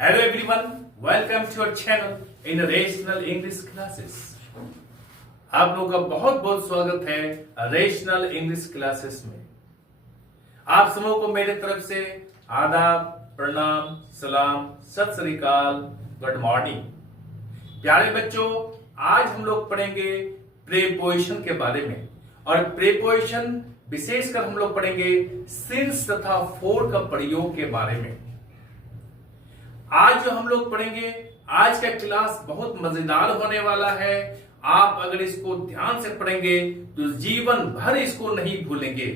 Hello everyone, welcome to our channel in Rational English Classes। आप लोगों का बहुत बहुत स्वागत है रेशनल इंग्लिश क्लासेस में। आप सबों को मेरे तरफ से आदाब, प्रणाम, सलाम, सत श्री अकाल, गुड मॉर्निंग। प्यारे बच्चों, आज हम लोग पढ़ेंगे प्रीपोजिशन के बारे में, और प्रीपोजिशन विशेषकर हम लोग पढ़ेंगे सिंस तथा फॉर का प्रयोग के बारे में। आज जो हम लोग पढ़ेंगे, आज का क्लास बहुत मजेदार होने वाला है। आप अगर इसको ध्यान से पढ़ेंगे तो जीवन भर इसको नहीं भूलेंगे।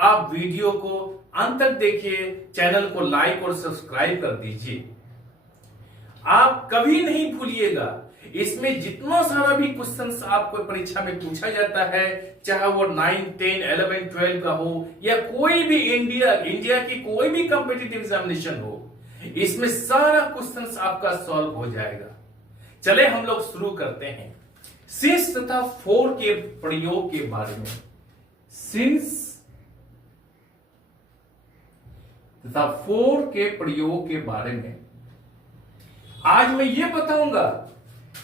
आप वीडियो को अंत तक देखिए, चैनल को लाइक और सब्सक्राइब कर दीजिए। आप कभी नहीं भूलिएगा, इसमें जितना सारा भी क्वेश्चंस आपको परीक्षा में पूछा जाता है, चाहे वो 9, 10, 11, 12 का हो या कोई भी इंडिया की कोई भी कॉम्पिटिटिव एग्जामिनेशन हो, इसमें सारा क्वेश्चंस आपका सॉल्व हो जाएगा। चले हम लोग शुरू करते हैं सिंस तथा फॉर के प्रयोग के बारे में। सिंस तथा फॉर के प्रयोग के बारे में आज मैं ये बताऊंगा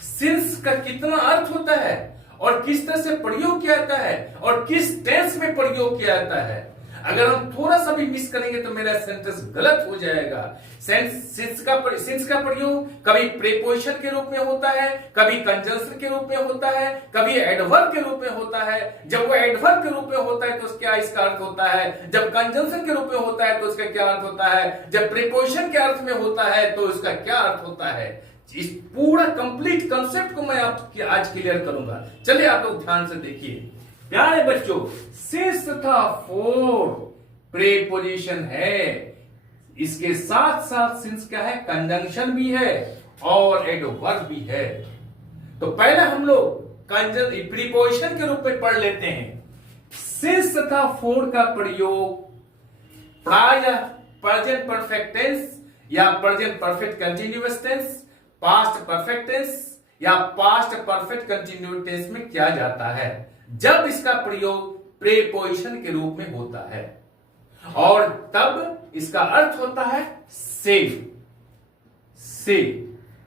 सिंस का कितना अर्थ होता है और किस तरह से प्रयोग किया जाता है और किस टेंस में प्रयोग किया जाता है। अगर हम थोड़ा सा भी मिस करेंगे तो मेरा सेंटेंस गलत हो जाएगा। सिंस का प्रयोग कभी प्रीपोजिशन के रूप में होता है, कभी कंजंक्शन के रूप में होता है, कभी एडवर्ब के रूप में होता है। जब वो एडवर्ब के रूप में होता है तो क्या इसका अर्थ होता है, जब कंजंक्शन के रूप में होता है तो उसका क्या अर्थ होता है, जब प्रीपोजिशन के अर्थ में होता है तो उसका क्या अर्थ होता है। इस पूरा कंप्लीट कंसेप्ट को मैं आपके आज क्लियर करूंगा। चलिए आप लोग ध्यान से देखिए। प्यारे बच्चों, सिंस तथा फॉर प्रीपोजिशन है, इसके साथ साथ सिंस क्या है, कंजंक्शन भी है और एडवर्ब भी है। तो पहले हम लोग प्रीपोजिशन के रूप में पढ़ लेते हैं। सिंस तथा फॉर का प्रयोग प्रायः प्रेजेंट परफेक्ट टेंस या present perfect continuous tense, past perfect tense या पास्ट परफेक्ट कंटीन्यूअस टेंस में किया जाता है, जब इसका प्रयोग प्रीपोजिशन के रूप में होता है, और तब इसका अर्थ होता है से।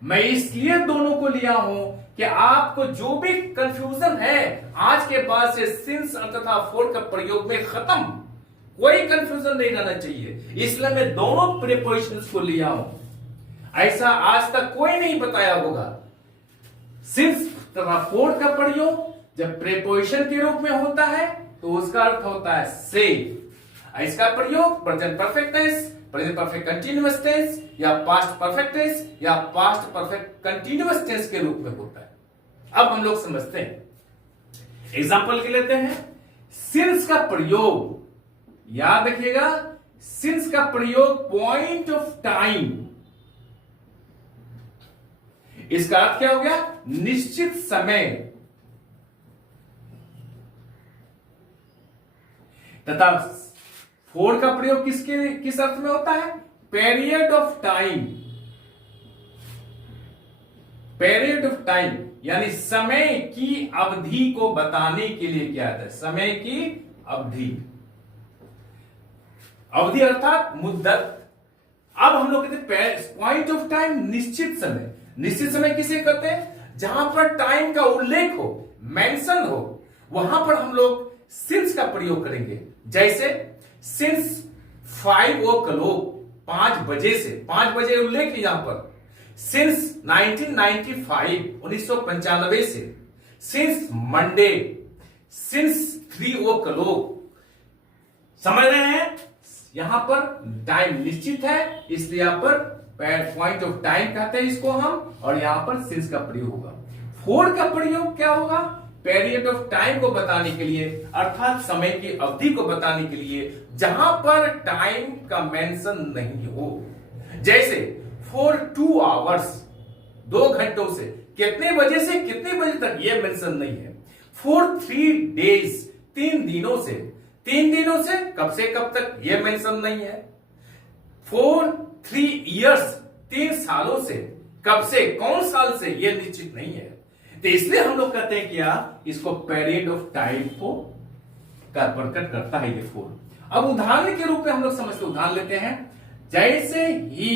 मैं इसलिए दोनों को लिया हूं कि आपको जो भी कंफ्यूजन है आज के बाद से सिंस तथा फॉर का प्रयोग में खत्म, कोई कंफ्यूजन नहीं रहना चाहिए। इसलिए मैं दोनों प्रीपोजिशंस को लिया हूं। ऐसा आज तक कोई नहीं बताया होगा। सिंस तथा फॉर का प्रयोग जब प्रीपोजिशन के रूप में होता है तो उसका अर्थ होता है से। इसका प्रयोग present perfect tense, present perfect continuous tense या पास्ट परफेक्ट टेंस या पास्ट परफेक्ट कंटीन्यूअस टेंस के रूप में होता है। अब हम लोग समझते हैं, एग्जांपल के लेते हैं। सिंस का प्रयोग याद रखिएगा, सिंस का प्रयोग पॉइंट ऑफ टाइम, इसका अर्थ क्या हो गया, निश्चित समय, तथा फॉर का प्रयोग किस अर्थ में होता है, period of time. Period of time यानी समय की अवधि को बताने के लिए क्या आता है, समय की अवधि, अवधि अर्थात मुद्दत। अब हम लोग कहते हैं पॉइंट ऑफ टाइम, निश्चित समय। निश्चित समय किसे कहते हैं, जहां पर टाइम का उल्लेख हो, मेंशन हो, वहां पर हम लोग सिंस का प्रयोग करेंगे। जैसे सिंस 5 o'clock, 5 बजे से, 5 बजे उल्लेख है यहां पर। सिंस 1995, 1995 से। Since Monday, since 3 o'clock। समझ रहे हैं, यहां पर टाइम निश्चित है, इसलिए यहां पर पॉइंट ऑफ टाइम कहते हैं इसको हम, और यहां पर सिंस का प्रयोग होगा। फॉर का प्रयोग क्या होगा, पीरियड ऑफ टाइम को बताने के लिए, अर्थात समय की अवधि को बताने के लिए, जहां पर टाइम का मेंशन नहीं हो। जैसे फॉर 2 hours, 2 घंटों से, कितने बजे से कितने बजे तक यह मेंशन नहीं है। फॉर 3 days, 3 दिनों से, 3 दिनों से कब तक यह मेंशन नहीं है। फॉर 3 years, 3 सालों से, कब से, कौन साल से, यह निश्चित नहीं है। तो इसलिए हम लोग कहते हैं क्या, इसको पीरियड ऑफ टाइम को प्रकट करता है ये फॉर। अब उदाहरण के रूप में हम लोग समझते, उदाहरण लेते हैं। जैसे he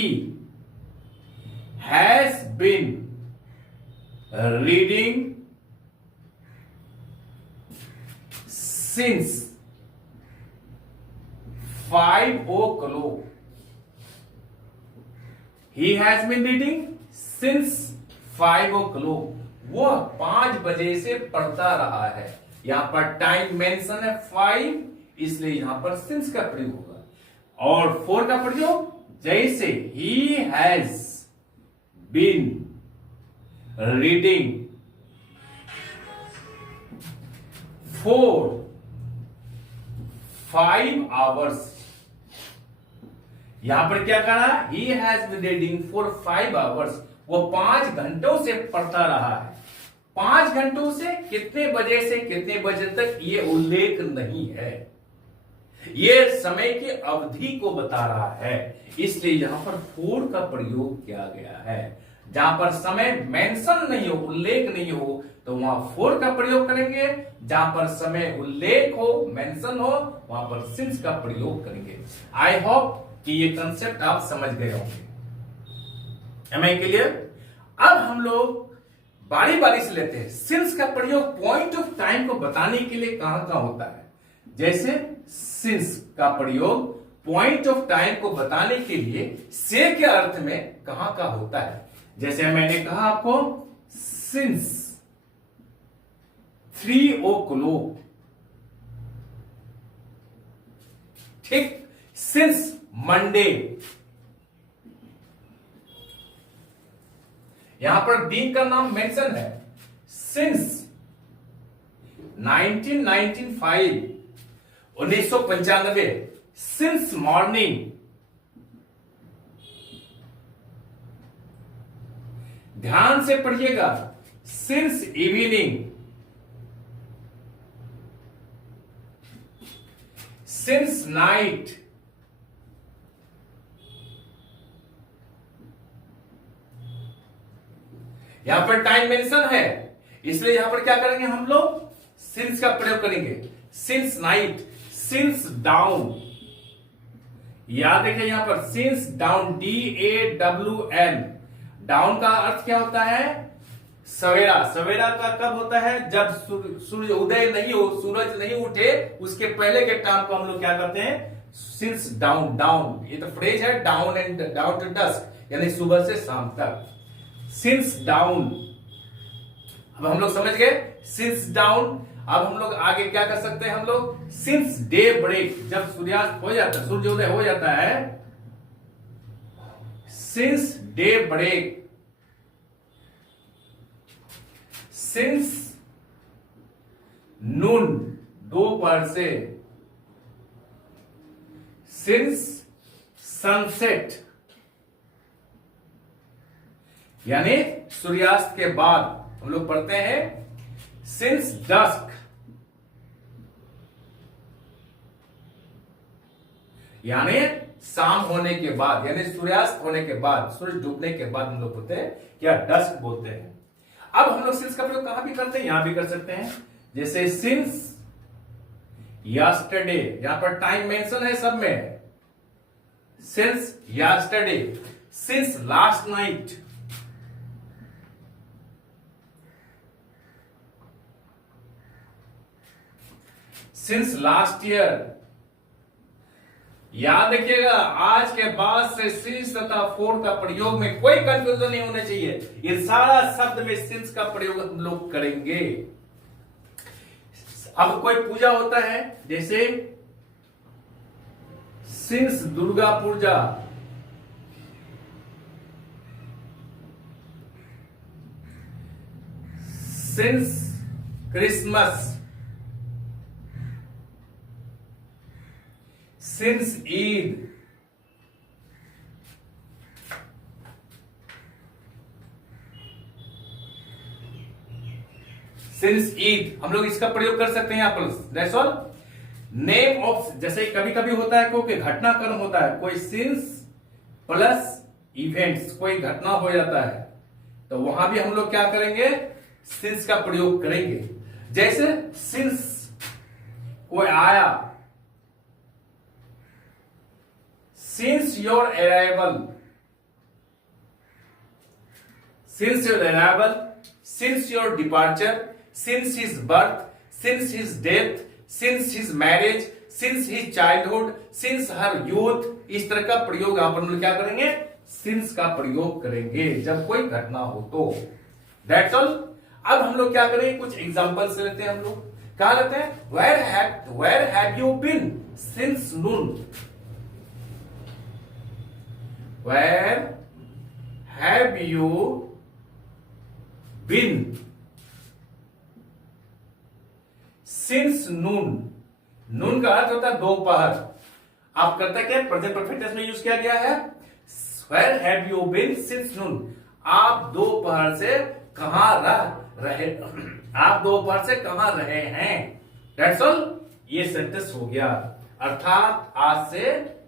has been reading since 5 o'clock. He has been reading since 5 o'clock. वह 5 बजे से पढ़ता रहा है। यहां पर टाइम मेंशन है 5, इसलिए यहां पर सिंस का प्रयोग होगा। और 4 का प्रयोग जैसे he has been reading for 5 hours। यहां पर क्या कहा? He has been reading for 5 hours। वो 5 घंटों से पढ़ता रहा है। 5 घंटों से कितने बजे से कितने बजे तक ये उल्लेख नहीं है, ये समय की अवधि को बता रहा है, इसलिए यहां पर 4 का प्रयोग किया गया है। जहां पर समय मेंशन नहीं हो, उल्लेख नहीं हो, तो वहां 4 का प्रयोग करेंगे। जहां पर समय उल्लेख हो, मेंशन हो, वहां पर सिंस का प्रयोग करेंगे। आई होप कि ये कंसेप्ट आप समझ गए होंगे। Am I clear? अब हम लोग बारी बारी से लेते हैं। सिंस का प्रयोग पॉइंट ऑफ टाइम को बताने के लिए कहां कहां होता है। जैसे सिंस का प्रयोग पॉइंट ऑफ टाइम को बताने के लिए से के अर्थ में कहां का होता है। जैसे मैंने कहा आपको सिंस 3 o'clock, ठीक। सिंस मंडे, यहां पर दिन का नाम मेंशन है। सिंस 1995, 1995। सिंस मॉर्निंग, ध्यान से पढ़िएगा। सिंस इवनिंग, सिंस नाइट, यहां पर टाइम मेंशन है, इसलिए यहां पर क्या करेंगे हम लोग? सिंस का प्रयोग करेंगे। सिंस नाइट, सिंस डाउन, याद रखिए यहां पर सिंस डाउन, DAWN। डाउन का अर्थ क्या होता है? सवेरा। सवेरा का कब होता है? जब सूर्य उदय नहीं हो, सूरज नहीं उठे, उसके पहले के टाइम को हम लोग क्या करते हैं? Since down. डाउन ये तो फ्रेज है, dawn and dawn to dusk, यानी सुबह से शाम तक। सिंस डाउन, अब हम लोग समझ गए सिंस डाउन। अब हम लोग आगे क्या कर सकते हैं? हम लोग सिंस डे ब्रेक, जब सूर्यास्त हो जाता है, सूर्योदय हो जाता है, सिंस डे ब्रेक। सिंस नून, दोपहर से। सिंस सनसेट, यानी सूर्यास्त के बाद। हम लोग पढ़ते हैं सिंस डस्क, यानी शाम होने के बाद, यानी सूर्यास्त होने के बाद, सूरज डूबने के बाद हम लोग बोलते हैं क्या? डस्क बोलते हैं। अब हम लोग सिंस का प्रयोग कहां भी करते हैं? यहां भी कर सकते हैं। जैसे सिंस यस्टरडे, यहां पर टाइम मेंशन है सब में। Since yesterday, since last night, since last year. याद रखिएगा, आज के बाद से सिंस तथा फोर का प्रयोग में कोई कंफ्यूजन नहीं होना चाहिए। ये सारा शब्द में सिंस का प्रयोग हम लोग करेंगे। अब कोई पूजा होता है, जैसे since Durga Puja, since Christmas, since Eid, since Eid हम लोग इसका प्रयोग कर सकते हैं यहां पर। That's all. नेम ऑफ, जैसे कभी कभी होता है क्योंकि घटनाक्रम होता है, कोई सिंस प्लस इवेंट्स, कोई घटना हो जाता है, तो वहां भी हम लोग क्या करेंगे? सिंस का प्रयोग करेंगे। जैसे सिंस कोई आया, since your arrival, since your arrival, since your departure, since his birth, since his death, since his marriage, since his childhood, since her youth, इस तरह का प्रयोग यहां पर हम लोग क्या करेंगे, since का प्रयोग करेंगे जब कोई घटना हो तो। That's all। अब हम लोग क्या करेंगे, कुछ एग्जांपल से लेते हैं हम लोग। कहा लेते हैं, where have you been since noon? Where have you been since noon? नून का अर्थ होता है दोपहर। आप करते क्या, प्रेजेंट परफेक्ट टेंस में यूज किया गया है। Where have you been since noon? आप दोपहर से कहां रहे, आप दोपहर से कहां रहे हैं। That's all। ये सेंटेंस हो गया। अर्थात आज से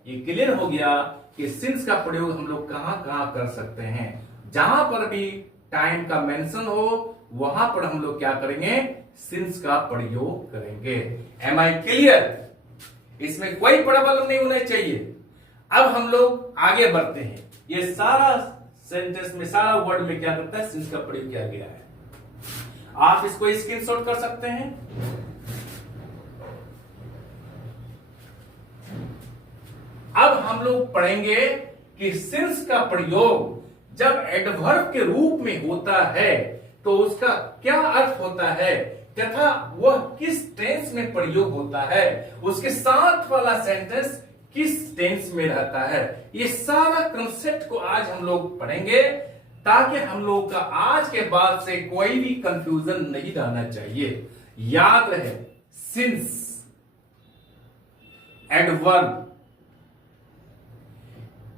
ये क्लियर हो गया कि सिंस का प्रयोग हम लोग कहां कहां कर सकते हैं। जहां पर भी टाइम का मेंशन हो वहां पर हम लोग क्या करेंगे, सिंस का प्रयोग करेंगे। Am I clear? इसमें कोई प्रॉब्लम नहीं होना चाहिए। अब हम लोग आगे बढ़ते हैं। ये सारा सेंटेंस में, सारा वर्ड में क्या करता है, सिंस का प्रयोग किया गया है। आप इसको स्क्रीनशॉट कर सकते हैं। अब हम लोग पढ़ेंगे कि सिंस का प्रयोग जब एडवर्ब के रूप में होता है तो उसका क्या अर्थ होता है तथा वह किस टेंस में प्रयोग होता है, उसके साथ वाला सेंटेंस किस टेंस में रहता है। ये सारा कंसेप्ट को आज हम लोग पढ़ेंगे ताकि हम लोग का आज के बाद से कोई भी कंफ्यूजन नहीं रहना चाहिए। याद रहे, सिंस एडवर्ब,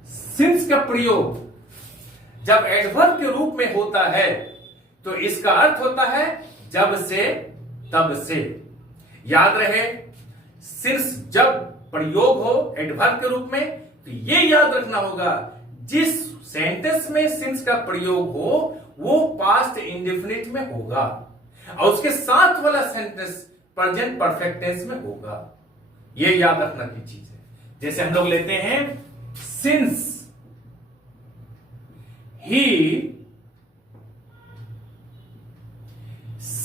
सिंस का प्रयोग जब एडवर्ब के रूप में होता है तो इसका अर्थ होता है जब से, तब से। याद रहे, सिंस जब प्रयोग हो एडवर्ब के रूप में तो ये याद रखना होगा, जिस सेंटेंस में सिंस का प्रयोग हो वो पास्ट इंडेफिनिट में होगा और उसके साथ वाला सेंटेंस प्रेजेंट परफेक्ट टेंस में होगा। ये याद रखना की चीज है। जैसे हम लोग लेते हैं, since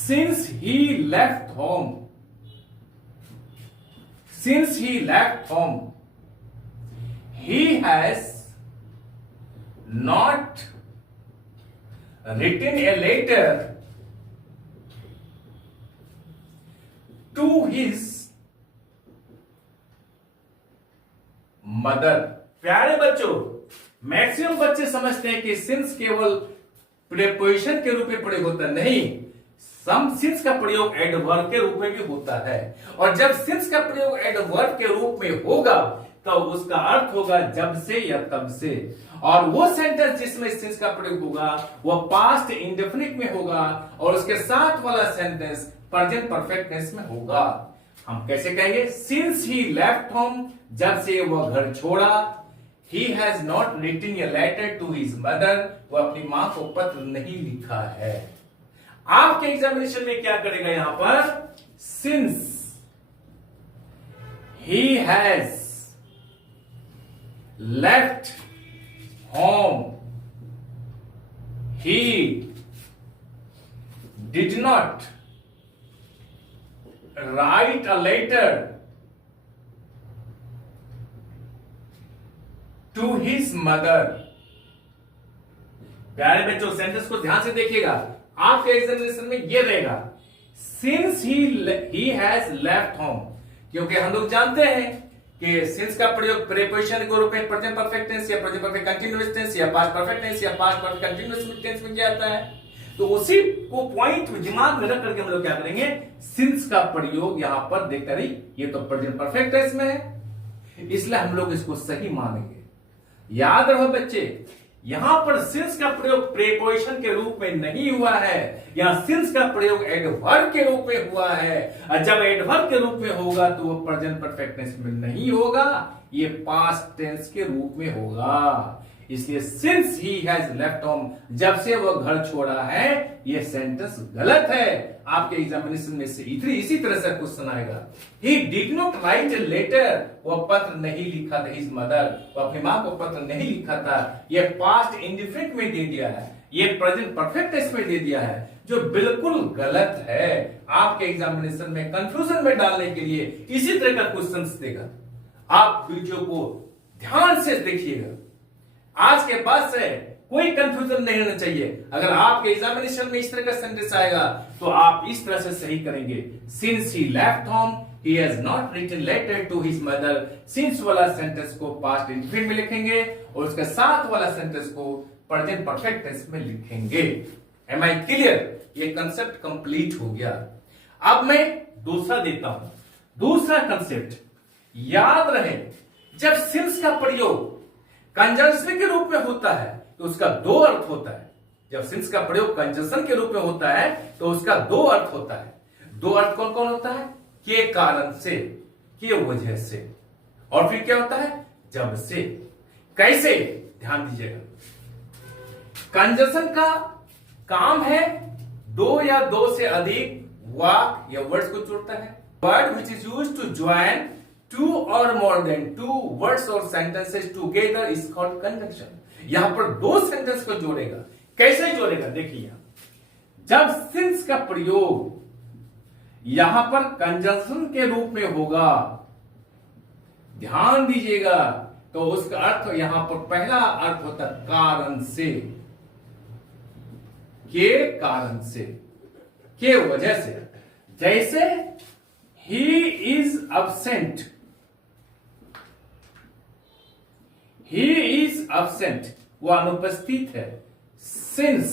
since he left home, since he left home, he has not written a letter to his mother। प्यारे बच्चों, मैक्सिमम बच्चे समझते हैं कि सिंस केवल प्रीपोजिशन के रूप में प्रयोग होता नहीं, सम सिंस का प्रयोग एडवर्ब के रूप में भी होता है। और जब सिंस का प्रयोग एडवर्ब के रूप में होगा तो उसका अर्थ होगा जब से या तब से। और वो सेंटेंस जिसमें सिंस का प्रयोग होगा वो पास्ट इंडेफिनिट में होगा और उसके साथ वाला सेंटेंस प्रेजेंट परफेक्ट टेंस में होगा। हम कैसे कहेंगे, सिंस ही लेफ्ट होम, जब से वह घर छोड़ा। He has not written a letter to his mother, वो अपनी मां को पत्र नहीं लिखा है। आपके एग्जामिनेशन में क्या करेगा यहां पर, since he has left home, he did not write a letter to his mother। प्यारे बच्चों, सेंटेंस को ध्यान से देखिएगा, आपके एग्जामिनेशन में ये रहेगा, since he has left home. क्योंकि हम लोग जानते हैं कि सिंस का प्रयोग प्रीपोजिशन के रूप में प्रेजेंट परफेक्ट टेंस या प्रेजेंट परफेक्ट कंटीन्यूअस टेंस या पास्ट परफेक्ट टेंस या पास्ट परफेक्ट कंटीन्यूअस टेंस में किया जाता है। तो उसी को पॉइंट दिमाग में रख करके हम लोग क्या करेंगे, सिंस का प्रयोग यहां पर देखते रही, ये तो प्रेजेंट परफेक्ट टेंस में है, इसलिए हम लोग इसको सही मानेंगे। याद रहो बच्चे, यहां पर सिंस का प्रयोग प्रीपोजिशन के रूप में नहीं हुआ है, यहां सिंस का प्रयोग एडवर्ब के रूप में हुआ है। और जब एडवर्ब के रूप में होगा तो वो प्रेजेंट परफेक्ट टेंस में नहीं होगा, ये पास्ट टेंस के रूप में होगा। इसलिए since he has left home, जब से वो घर छोड़ा है, ये सेंटेंस गलत है। आपके एग्जामिनेशन में से इसी तरह से क्वेश्चन आएगा। He did not write a letter, वो पत्र नहीं लिखा था। हिज मदर, वो अपनी मां को पत्र नहीं लिखा था। ये पास्ट इंडिफिनिट में दे दिया है, ये प्रेजेंट परफेक्ट टेंस में दे दिया है, जो बिल्कुल गलत है। आपके एग्जामिनेशन में कंफ्यूजन में डालने के लिए इसी तरह का क्वेश्चन देगा। आप वीडियो को ध्यान से देखिएगा, आज के बाद से कोई कंफ्यूजन नहीं होना चाहिए। अगर आपके एग्जामिनेशन में इस तरह का सेंटेंस आएगा तो आप इस तरह से सही करेंगे। Since he left home he has not written letter to his mother. Since वाला सेंटेंस को पास्ट इंडिफिनिट में लिखेंगे और उसके साथ वाला सेंटेंस को प्रेजेंट परफेक्ट टेंस में लिखेंगे। Am I clear? ये कंसेप्ट कंप्लीट हो गया। अब मैं दूसरा देता हूं। दूसरा कंसेप्ट याद रहे, जब सिंस का प्रयोग कंजंक्शन के रूप में होता है तो उसका दो अर्थ होता है। जब सिंस का प्रयोग कंजंक्शन के रूप में होता है तो उसका दो अर्थ होता है। दो अर्थ कौन कौन होता है? के कारण से, के वजह से, और फिर क्या होता है? जब से। कैसे? ध्यान दीजिएगा। कंजंक्शन का काम है दो या दो से अधिक वाक्य या वर्ड्स को जोड़ता है। Word which is used to join two or more than two words or sentences together is called conjunction। यहां पर दो सेंटेंस को जोड़ेगा। कैसे जोड़ेगा? देखिए, जब सिंस का प्रयोग यहां पर कंजंक्शन के रूप में होगा, ध्यान दीजिएगा, तो उसका अर्थ यहां पर पहला अर्थ होता है कारण से, के कारण से, के वजह से। जैसे he is absent, he is absent, वो अनुपस्थित है। Since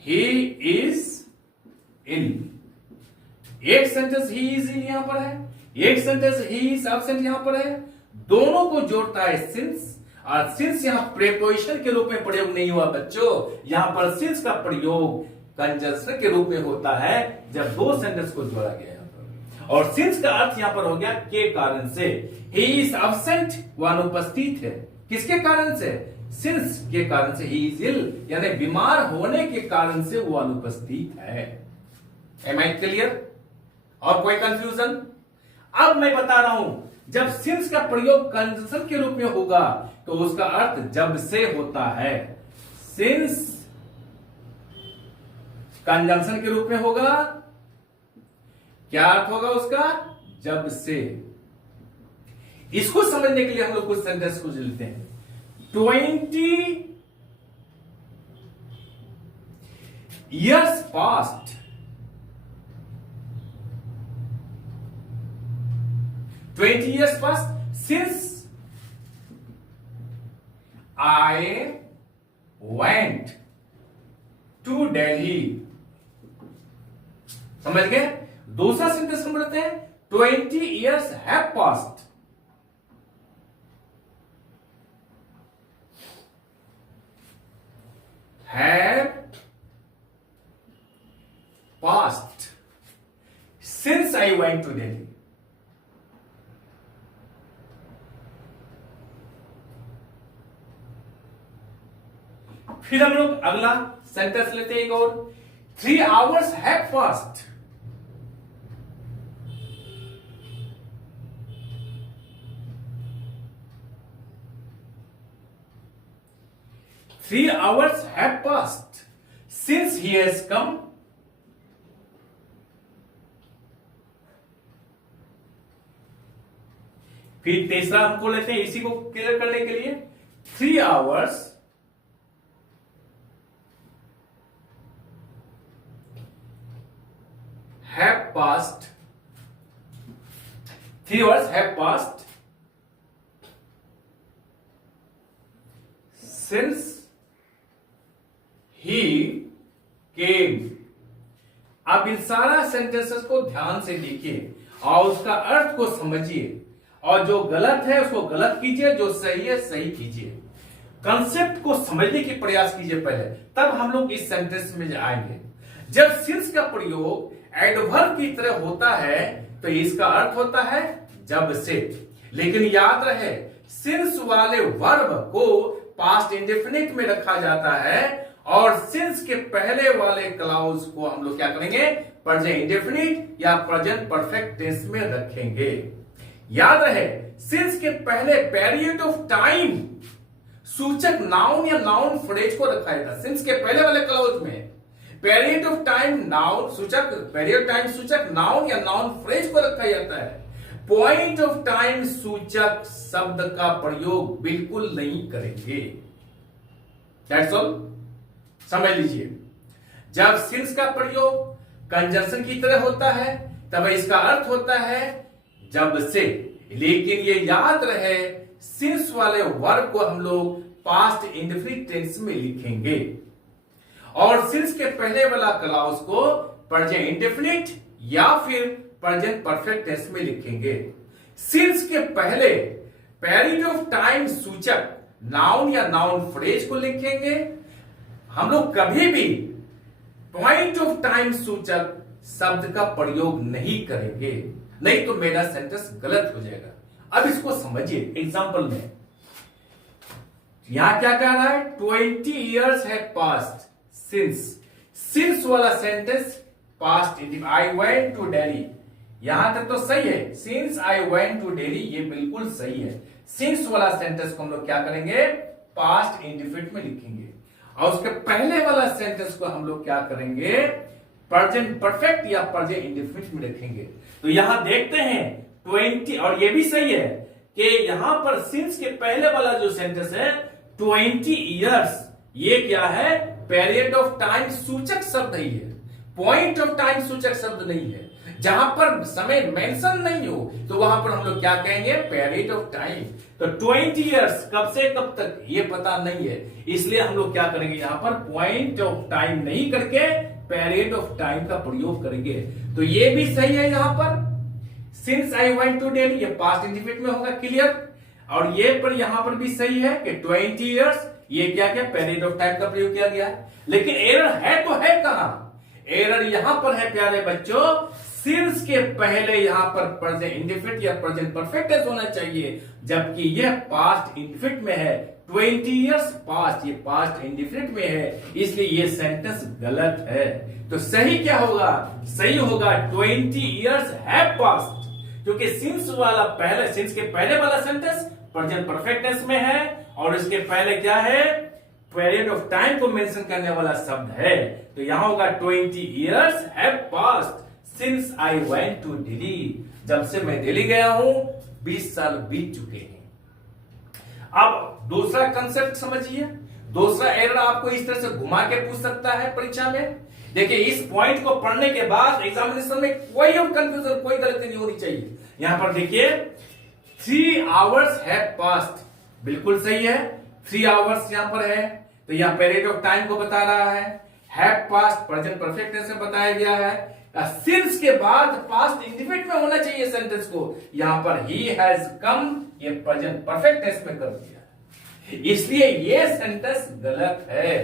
he is ill, एक सेंटेंस he is ill यहां पर है, एक सेंटेंस he is absent यहां पर है। दोनों को जोड़ता है since, और since यहां प्रेपोजिशन के रूप में प्रयोग नहीं हुआ बच्चों। यहां पर since का प्रयोग कंजंक्शन के रूप में होता है जब दो सेंटेंस को जोड़ा गया। और सिंस का अर्थ यहां पर हो गया के कारण से। ही इज absent, वह अनुपस्थित है। किसके कारण से? सिंस के कारण से। ही इज इल, यानी बीमार होने के कारण से वो अनुपस्थित है। Am I clear? और कोई कंफ्यूजन? अब मैं बता रहा हूं, जब सिंस का प्रयोग कंजंक्शन के रूप में होगा तो उसका अर्थ जब से होता है। सिंस कंजंक्शन के रूप में होगा, क्या अर्थ होगा उसका? जब से। इसको समझने के लिए हम लोग कुछ सेंटेंस को लेते हैं। 20 years past, 20 years past since I went to Delhi। समझ गए? दूसरा सेंटेंस हम बोलते हैं 20 years have passed। Have passed since I went to Delhi। फिर हम लोग अगला सेंटेंस लेते हैं एक और। 3 hours have passed। 3 hours have passed since he has come। फिर तीसरा हमको लेते हैं इसी को क्लियर करने के लिए। 3 hours have passed, 3 hours have passed since he came। आप इन सारा सेंटेंसेस को ध्यान से देखिए और उसका अर्थ को समझिए, और जो गलत है उसको गलत कीजिए, जो सही है सही कीजिए। कंसेप्ट को समझने की प्रयास कीजिए पहले, तब हम लोग इस सेंटेंस में आएंगे। जब सिंस का प्रयोग एडवर्ब की तरह होता है तो इसका अर्थ होता है जब से। लेकिन याद रहे, सिंस वाले वर्ब को पास्ट इंडेफिनिट में रखा जाता है और सिंस के पहले वाले क्लाउज को हम लोग क्या करेंगे, प्रेजेंट इंडेफिनिट या प्रेजेंट परफेक्ट टेंस में रखेंगे। याद रहे, सिंस के पहले पीरियड ऑफ टाइम सूचक नाउन या नाउन फ्रेज को रखा जाता है। सिंस के पहले वाले क्लाउज में पीरियड ऑफ टाइम नाउन सूचक, पीरियड टाइम सूचक नाउन या नाउन फ्रेज को रखा जाता है। पॉइंट ऑफ टाइम सूचक शब्द का प्रयोग बिल्कुल नहीं करेंगे। दैट्स ऑल, समझ लीजिए। जब सिंस का प्रयोग कंजंक्शन की तरह होता है तब इसका अर्थ होता है जब से, लेकिन ये याद रहे सिंस वाले वर्ब को हम लोग पास्ट इंडेफिनिट टेंस में लिखेंगे और सिंस के पहले वाला क्लॉज को प्रेजेंट इंडेफिनिट या फिर प्रेजेंट परफेक्ट टेंस में लिखेंगे। सिंस के पहले पीरियड ऑफ टाइम सूचक नाउन या नाउन फ्रेज को लिखेंगे। हम लोग कभी भी पॉइंट ऑफ टाइम सूचक शब्द का प्रयोग नहीं करेंगे, नहीं तो मेरा सेंटेंस गलत हो जाएगा। अब इसको समझिए एग्जांपल में। यहां क्या कह रहा है, 20 years have passed since वाला sentence past indefinite, I went to Delhi, यहां तक तो सही है। Since I went to Delhi ये बिल्कुल सही है। सिंस वाला सेंटेंस को हम लोग क्या करेंगे, पास्ट इंडिफिनिट में लिखेंगे और उसके पहले वाला सेंटेंस को हम लोग क्या करेंगे, प्रेजेंट परफेक्ट या प्रेजेंट इंडेफिनिट में रखेंगे। तो यहां देखते हैं 20, और ये भी सही है कि यहां पर सिंस के पहले वाला जो सेंटेंस है 20 years, ये क्या है, पीरियड ऑफ टाइम सूचक शब्द ही है, पॉइंट ऑफ टाइम सूचक शब्द नहीं है। जहां पर समय मेंशन नहीं हो तो वहां पर हम लोग क्या कहेंगे, पीरियड ऑफ टाइम। तो 20 years कब से कब तक ये पता नहीं है, इसलिए हम लोग क्या करेंगे, यहां पर पॉइंट ऑफ टाइम नहीं करके पीरियड ऑफ टाइम का प्रयोग करेंगे। तो ये भी सही है। यहां पर since I went to Delhi ये पास्ट इंडिफिनिट में होगा, क्लियर। और ये पर यहां पर भी सही है कि 20 years ये क्या क्या पीरियड ऑफ टाइम का प्रयोग किया गया है। लेकिन एरर है तो है कहां, एरर यहां पर है प्यारे बच्चों, सिंस के पहले यहां पर प्रेजेंट इंडेफिनिट या प्रेजेंट परफेक्ट टेंस होना चाहिए, जबकि यह पास्ट इंडेफिनिट में है। 20 years पास्ट, ये पास्ट इंडेफिनिट में है, इसलिए ये सेंटेंस गलत है। तो सही क्या होगा, सही होगा 20 years have passed, क्योंकि सिंस वाला पहले, सिंस के पहले वाला सेंटेंस प्रेजेंट परफेक्ट टेंस में है और इसके पहले क्या है, पीरियड ऑफ टाइम को मेंशन करने वाला शब्द है। तो यहां होगा 20 years have passed since I went to Delhi, जब से मैं दिल्ली गया हूं 20 साल बीत चुके हैं। अब दूसरा कंसेप्ट समझिए। दूसरा एरर आपको इस तरह से घुमा के पूछ सकता है परीक्षा में। देखिए, इस पॉइंट को पढ़ने के बाद एग्जामिनेशन में कोई और कंफ्यूजन, कोई गलती नहीं होनी चाहिए। यहां पर देखिए 3 hours have passed, बिल्कुल सही है। 3 hours यहां पर है, तो यहां पीरियड ऑफ टाइम को बता रहा है। have passed present perfect tense में बताया गया है। सिंस के बाद पास्ट इंडेफिनिट में होना चाहिए सेंटेंस को, यहां पर ही हैज कम ये प्रेजेंट परफेक्ट टेंस में कर दिया, इसलिए ये सेंटेंस गलत है।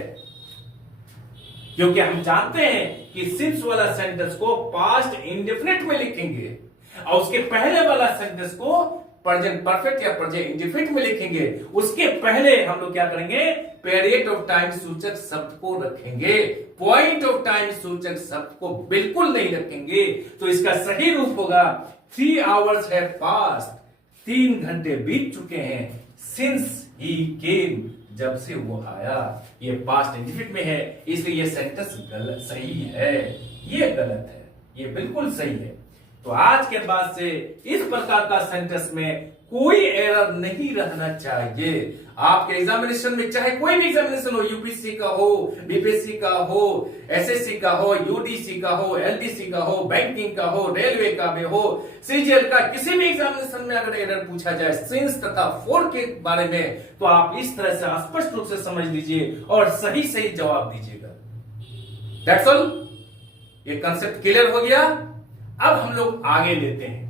क्योंकि हम जानते हैं कि सिंस वाला सेंटेंस को पास्ट इंडेफिनिट में लिखेंगे और उसके पहले वाला सेंटेंस को प्रेजेंट परफेक्ट या प्रेजेंट इंडेफिनिट में लिखेंगे। उसके पहले हम लोग क्या करेंगे, पीरियड ऑफ टाइम सूचक शब्द को रखेंगे, पॉइंट ऑफ टाइम सूचक शब्द को बिल्कुल नहीं रखेंगे। तो इसका सही रूप होगा 3 hours have passed, 3 घंटे बीत चुके हैं, since he came, जब से वो आया। ये पास्ट इंडेफिनिट में है, इसलिए ये सेंटेंस गलत, सही है, ये गलत है, ये बिल्कुल सही है। तो आज के बाद से इस प्रकार का सेंटेंस में कोई एरर नहीं रहना चाहिए। आपके एग्जामिनेशन में चाहे कोई भी एग्जामिनेशन हो, यूपीएससी का हो, बीपीएससी का हो, एसएससी का हो, यूडीसी का हो, एलडीसी का हो, बैंकिंग का हो, रेलवे का भी हो, सीजीएल का, किसी भी एग्जामिनेशन में अगर एरर पूछा जाए सिंस तथा फोर के बारे में, तो आप इस तरह से स्पष्ट रूप से समझ लीजिए और सही सही जवाब दीजिएगा। दैट्स ऑल, ये कंसेप्ट क्लियर हो गया। अब हम लोग आगे लेते हैं,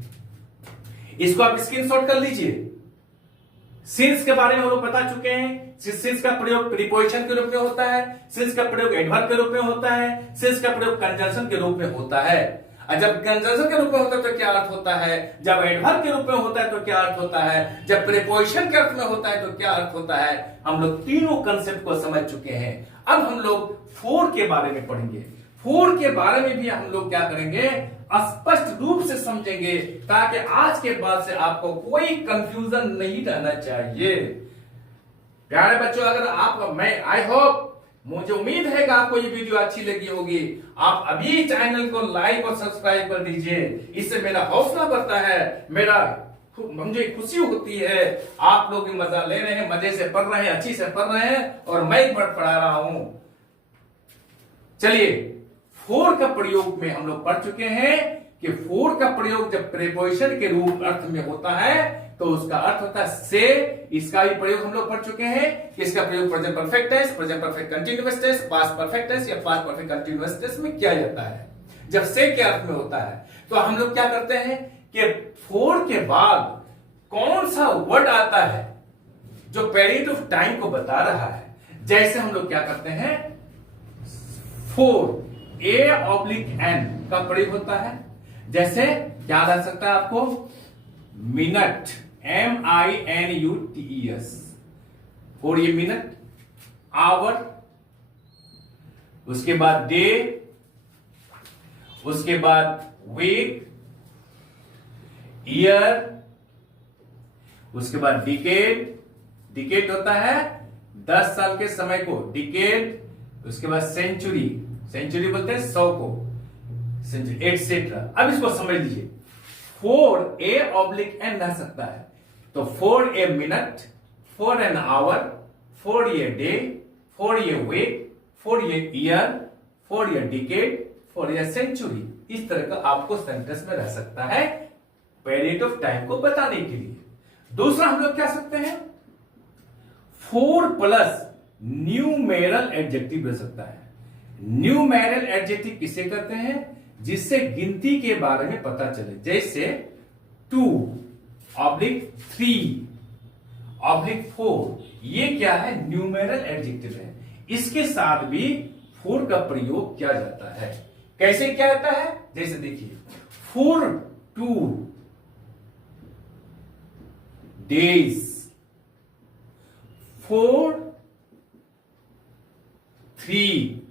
इसको आप स्क्रीनशॉट कर लीजिए। सिंस के बारे में हम लोग बता चुके हैं। सिंस का प्रयोग प्रीपोजिशन के रूप में होता है, सिंस का प्रयोग एडवर्ब के रूप में होता है, सिंस का प्रयोग कंजंक्शन के रूप में होता है। और जब कंजंक्शन के रूप में होता है तो क्या अर्थ होता है, जब एडवर्ब के रूप में होता है तो क्या अर्थ होता है, जब प्रीपोजिशन के अर्थ में होता है तो क्या अर्थ होता है। हम लोग तीनों कंसेप्ट को समझ चुके हैं। अब हम लोग फोर के बारे में पढ़ेंगे। फोर के बारे में भी हम लोग क्या करेंगे, स्पष्ट रूप से समझेंगे, ताकि आज के बाद से आपको कोई कंफ्यूजन नहीं रहना चाहिए। प्यारे बच्चों, अगर आप, मैं आई होप, मुझे उम्मीद है कि आपको ये वीडियो अच्छी लगी होगी। आप अभी चैनल को लाइक और सब्सक्राइब कर दीजिए, इससे मेरा हौसला बढ़ता है, मुझे खुशी होती है। आप लोग भी मजा ले रहे हैं, मजे से पढ़ रहे हैं, अच्छी से पढ़ रहे हैं और मैं पढ़ा रहा हूं। चलिए, फोर का प्रयोग में हम लोग पढ़ चुके हैं कि फोर का प्रयोग जब प्रीपोजिशन के रूप अर्थ में होता है तो उसका अर्थ होता है से। इसका भी प्रयोग हम लोग पढ़ चुके हैं कि इसका प्रयोग present perfect tense, present perfect continuous tense, past perfect tense या पास्ट परफेक्ट कंटीन्यूअस टेंस में किया जाता है जब से के अर्थ में होता है। तो हम लोग क्या करते हैं कि फोर के बाद कौन सा वर्ड आता है जो पीरियड ऑफ टाइम को बता रहा है। जैसे हम लोग क्या करते हैं, फोर A/N का प्रयोग होता है। जैसे क्या आ सकता है आपको, मिनट, MINUTES, फोर ये मिनट, आवर, उसके बाद डे, उसके बाद वीक, ईयर, उसके बाद डिकेड। डिकेड होता है 10 साल के समय को, डिकेड। उसके बाद सेंचुरी, सेंचुरी बोलते हैं 100 को, एटसेट्रा। अब इसको समझ लीजिए, 4A/N रह सकता है। तो 4A minute, 4 hour, 4A day, 4A week, 4A year, 4A decade, 4A century. इस तरह का आपको सेंटेंस में रह सकता है पीरियड ऑफ टाइम को बताने के लिए। दूसरा हम लोग क्या सकते हैं, 4 प्लस न्यूमेरल एडजेक्टिव रह सकता है। न्यूमेरल एडजेक्टिव किसे कहते हैं, जिससे गिनती के बारे में पता चले। जैसे 2/3/4, ये क्या है, न्यूमेरल एडजेक्टिव है। इसके साथ भी 4 का प्रयोग किया जाता है। कैसे किया जाता है, जैसे देखिए, 4 2 days, 4 3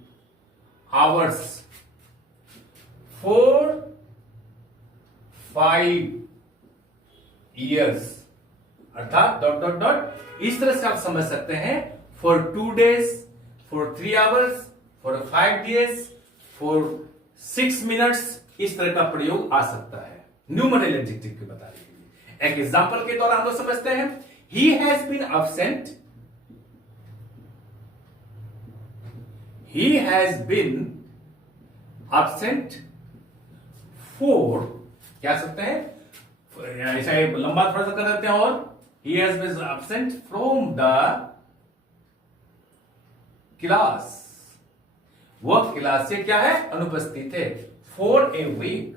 hours, 4 5 years, अर्थात डॉट डॉट डॉट। इस तरह से आप समझ सकते हैं, for 2 days, for 3 hours, for 5 days, for 6 minutes, इस तरह का प्रयोग आ सकता है न्यूमेरल एडजेक्टिव के बताने के लिए। एक एग्जांपल के द्वारा हम लोग समझते हैं, he has been absent, he has been absent for, क्या सकते हैं, ऐसा लंबा थोड़ा सा कर देते हैं, और he has been absent from the class, वह क्लास से क्या है, अनुपस्थित है। for a week,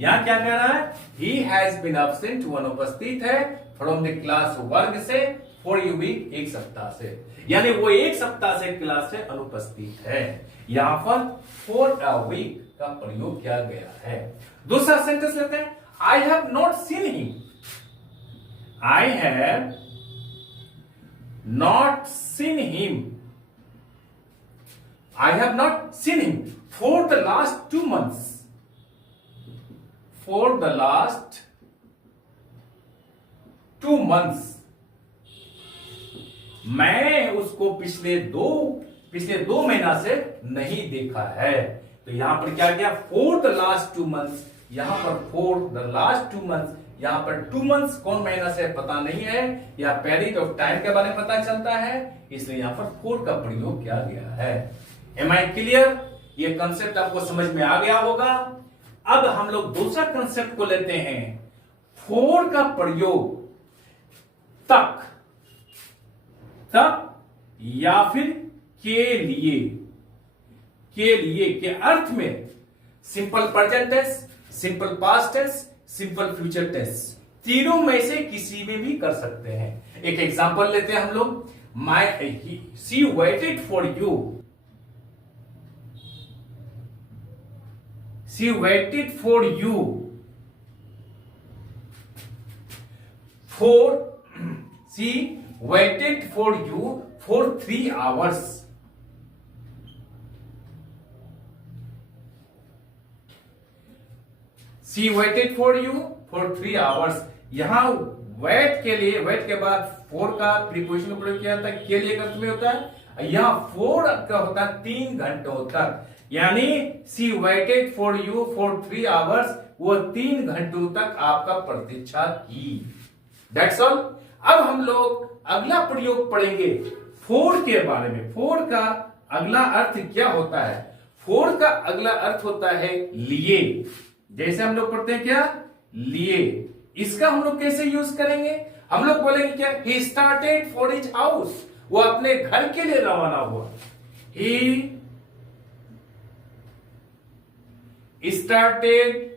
यहां क्या कह रहा है, he has been absent, वह अनुपस्थित है, from the class, वर्ग से, for a week, एक सप्ताह से, यानी वो एक सप्ताह से क्लास से अनुपस्थित है। यहां पर for a week का प्रयोग किया गया है। दूसरा सेंटेंस लेते हैं, I have not seen him, I have not seen him, I have not seen him for the last 2 months, for the last 2 months, मैं उसको पिछले दो महीना से नहीं देखा है। तो यहां पर क्या किया, फॉर द लास्ट 2 months, यहां पर फॉर द लास्ट 2 months, यहां पर 2 months कौन महीना से पता नहीं है, या पीरियड ऑफ टाइम के बारे में पता चलता है, इसलिए यहां पर फॉर का प्रयोग किया गया है। एम आई क्लियर, ये कंसेप्ट आपको समझ में आ गया होगा। अब हम लोग दूसरा कंसेप्ट को लेते हैं, फॉर का प्रयोग तक या फिर के लिए के अर्थ में simple present tense, simple past tense, simple future tense, तीनों में से किसी में भी कर सकते हैं। एक एग्जांपल लेते हैं हम लोग, she weighted for you, she weighted for you for she weighted for you for 3 hours. She waited for you for 3 hours. यहां वेट के लिए, वेट के बाद फॉर का प्रीपोजिशन का प्रयोग किया जाता है, के लिए अर्थ में होता है। यहां फॉर का होता है 3 घंटों तक, यानी she waited for you for 3 hours, वो 3 घंटों तक आपका प्रतीक्षा की। That's all. अब हम लोग अगला प्रयोग पढ़ेंगे फॉर के बारे में। फॉर का अगला अर्थ क्या होता है? फॉर का अगला अर्थ होता है लिए। जैसे हम लोग पढ़ते हैं क्या, लिए। इसका हम लोग कैसे यूज करेंगे? हम लोग बोलेंगे क्या, he started for his house, वो अपने घर के लिए रवाना हुआ। He started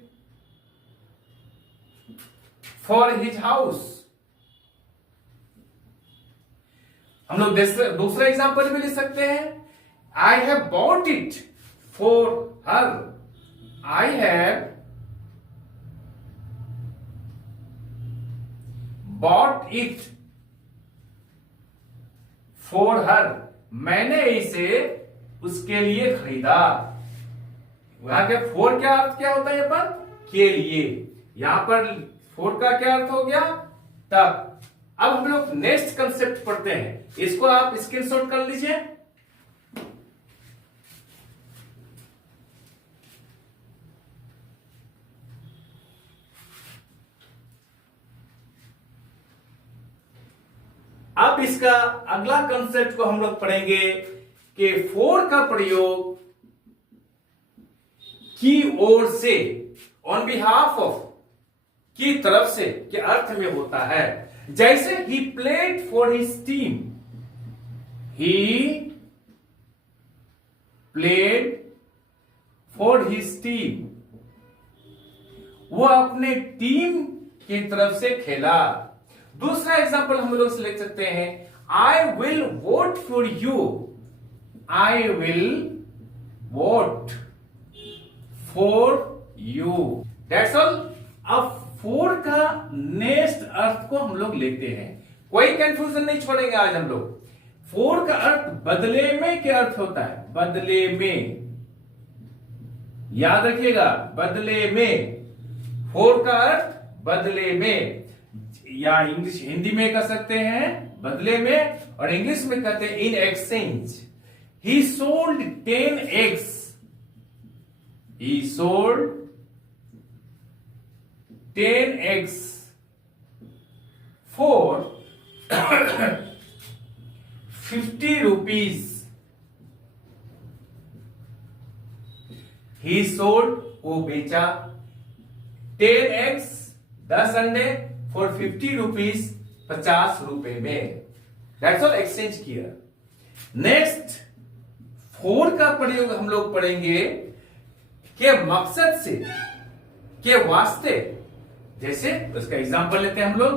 for his house. हम लोग दूसरा एग्जाम्पल भी लिख सकते हैं, I have bought it for her. I have bought it for her, मैंने इसे उसके लिए खरीदा। वहां के फॉर क्या अर्थ क्या होता है? यहाँ पर के लिए, यहां पर फॉर का क्या अर्थ हो गया? तब। अब हम लोग नेक्स्ट कंसेप्ट पढ़ते हैं, इसको आप स्क्रीनशॉट कर लीजिए। अब इसका अगला कंसेप्ट को हम लोग पढ़ेंगे कि फॉर का प्रयोग की ओर से, ऑन बिहाफ ऑफ, की तरफ से के अर्थ में होता है। जैसे he played for his team, he played for his team, वो अपने टीम की तरफ से खेला। दूसरा एग्जांपल हम लोग से लिख सकते हैं, I will vote for you. I will vote for you. That's all. अब फॉर का नेक्स्ट अर्थ को हम लोग लेते हैं, कोई कंफ्यूजन नहीं छोड़ेंगे आज हम लोग। फॉर का अर्थ बदले में क्या अर्थ होता है? बदले में, याद रखिएगा, बदले में। फॉर का अर्थ बदले में, या इंग्लिश हिंदी में कह सकते हैं बदले में, और इंग्लिश में कहते हैं in exchange. He sold 10 eggs। He sold 10 eggs for 50 rupees। He sold, वो बेचा, 10 eggs, 10 अंडे, for 50 rupees, 50 रुपए में। That's all, exchange किया। नेक्स्ट, फॉर का प्रयोग हम लोग पढ़ेंगे के मकसद से, के वास्ते। जैसे उसका एग्जांपल लेते हैं हम लोग,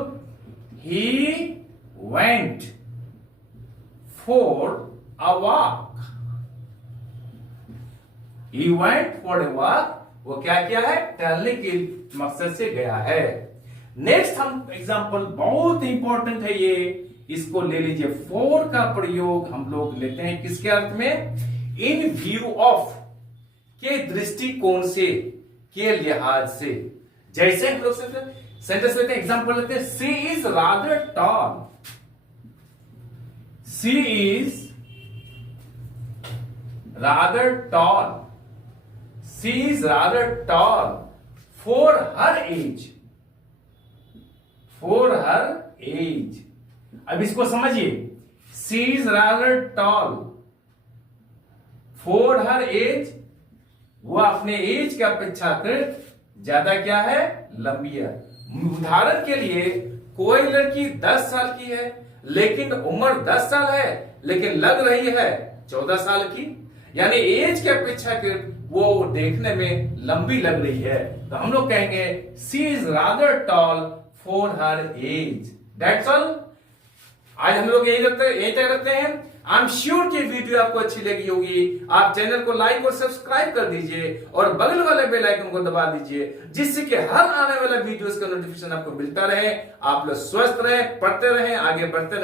he went for a walk. He went for a walk, वो क्या किया है? टहलने के मकसद से गया है। नेक्स्ट हम एग्जांपल, बहुत इंपॉर्टेंट है ये, इसको ले लीजिए। फॉर का प्रयोग हम लोग लेते हैं किसके अर्थ में? इन व्यू ऑफ, के दृष्टिकोण से, के लिहाज से। जैसे हम लोग सेंटेंस लेते हैं, एग्जांपल लेते हैं, she is rather tall. She is rather tall. She is rather tall for her age. For her age. अब इसको समझिए, she is rather tall for her age, वो अपने एज के अपेक्षाकृत ज्यादा क्या है? लंबी है। उदाहरण के लिए, कोई लड़की 10 साल की है, लेकिन उम्र 10 साल है, लेकिन लग रही है 14 साल की, यानी एज के अपेक्षाकृत वो देखने में लंबी लग रही है। तो हम लोग कहेंगे she is rather tall for her age. That's all. आज हम लोग यही तय करते हैं। आई एम श्योर कि वीडियो आपको अच्छी लगी होगी। आप चैनल को लाइक और सब्सक्राइब कर दीजिए और बगल वाले बेल आइकन को दबा दीजिए, जिससे कि हर आने वाला वीडियोस का नोटिफिकेशन आपको मिलता रहे। आप लोग स्वस्थ रहे, पढ़ते रहे, आगे बढ़ते रहे।